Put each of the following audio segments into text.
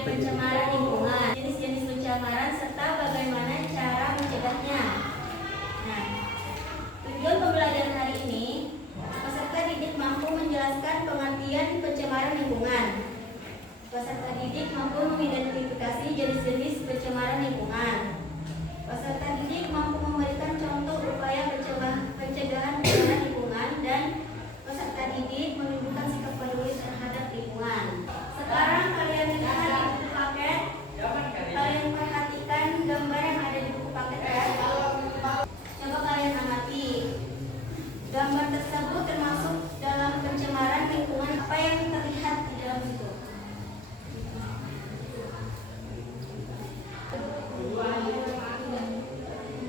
Pencemaran lingkungan, jenis-jenis pencemaran serta bagaimana cara mencegahnya. Nah, tujuan pembelajaran hari ini, peserta didik mampu menjelaskan pengertian pencemaran lingkungan. Peserta didik mampu mengidentifikasi jenis-jenis pencemaran lingkungan. Peserta didik mampu memberikan contoh upaya pencegahan pencemaran lingkungan dan peserta didik menunjukkan sikap peduli terhadap lingkungan. Sekarang kalian lihat di buku paket, kalian perhatikan gambar yang ada di buku paket ya. Coba kalian amati. Gambar tersebut termasuk dalam pencemaran lingkungan. Apa yang terlihat di dalam situ?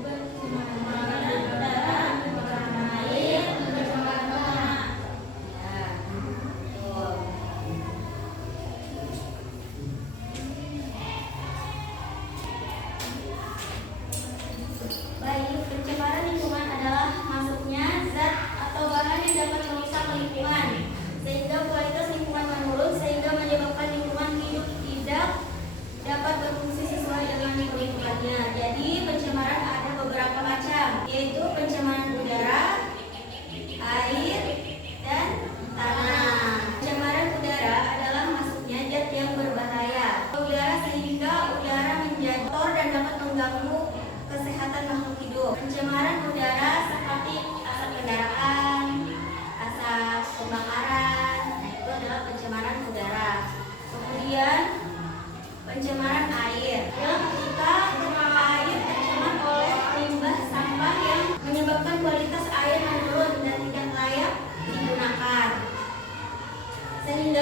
Pencemaran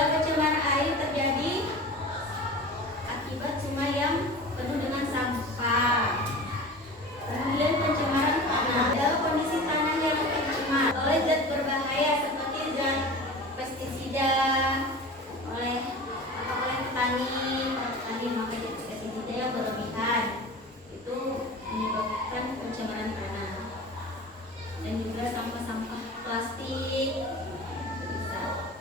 sehingga pencemaran air terjadi akibat sungai yang penuh dengan sampah. Kemudian pencemaran tanah adalah kondisi tanah yang tercemar oleh zat berbahaya seperti zat pestisida oleh petani memakai pestisida yang berlebihan itu menyebabkan pencemaran tanah, dan juga sampah-sampah plastik bisa.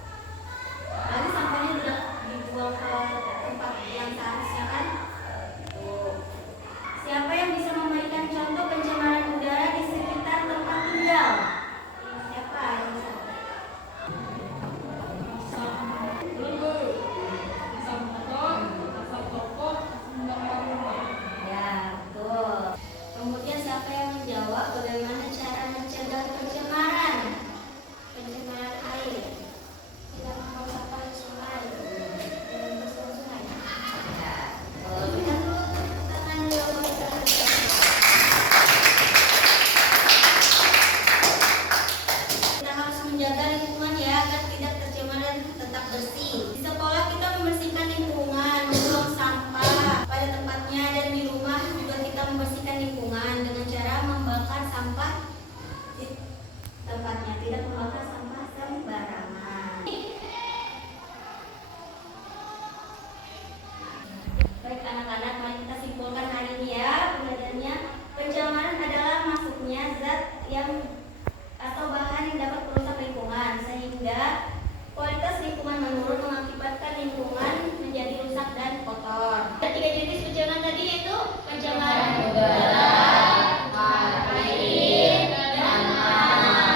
Lalu sampahnya tidak dibuang ke tempat yang seharusnya kan? Siapa yang bisa memberikan contoh pencemaran udara di sekitar tempat tinggal? Siapa yang bisa? Ya, betul. Kemudian siapa yang menjawab bagaimana cara mencegah pencemaran air? Tidak membuang sampah di sungai dan bersilang sungai. Ya, berikan dulu tepuk tangan dulu. Kita harus menjaga lingkungan ya agar tidak tercemar dan tetap bersih. Di sekolah kita membersihkan lingkungan, membuang sampah pada tempatnya, dan di rumah juga kita membersihkan lingkungan dengan cara membakar sampah di tempatnya, tidak membakar sampah sembarangan. Baik anak-anak, mari kita simpulkan hari ini ya pembelajarannya. Pencemaran adalah masuknya zat yang atau bahan yang dapat merusak lingkungan sehingga kualitas lingkungan menurun, mengakibatkan lingkungan menjadi rusak dan kotor. Ada 3 jenis pencemaran tadi, yaitu pencemaran udara, air, dan tanah.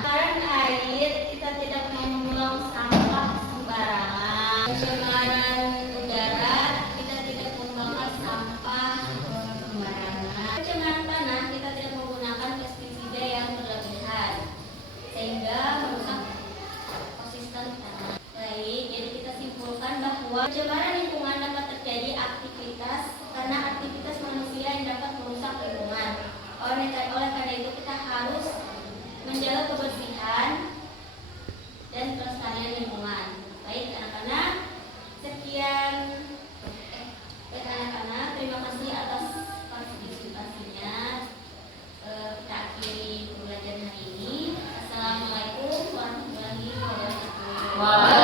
Pencemaran air, kita tidak membuang sampah sembarangan. Pencemaran udara, kita tidak membakar sampah sembarangan. Pencemaran tanah, kita tidak menggunakan pestisida yang berlebihan sehingga merusak ekosistem tanah. Baik, jadi kita simpulkan bahwa pencemaran lingkungan dapat terjadi karena aktivitas manusia yang dapat merusak lingkungan. Oleh karena itu kita harus menjaga kebersihan dan kelestarian lingkungan. Baik anak-anak, sekian. Baik anak-anak, terima kasih atas partisipasinya. Kita akhiri pembelajaran hari ini. Assalamualaikum warahmatullahi wabarakatuh.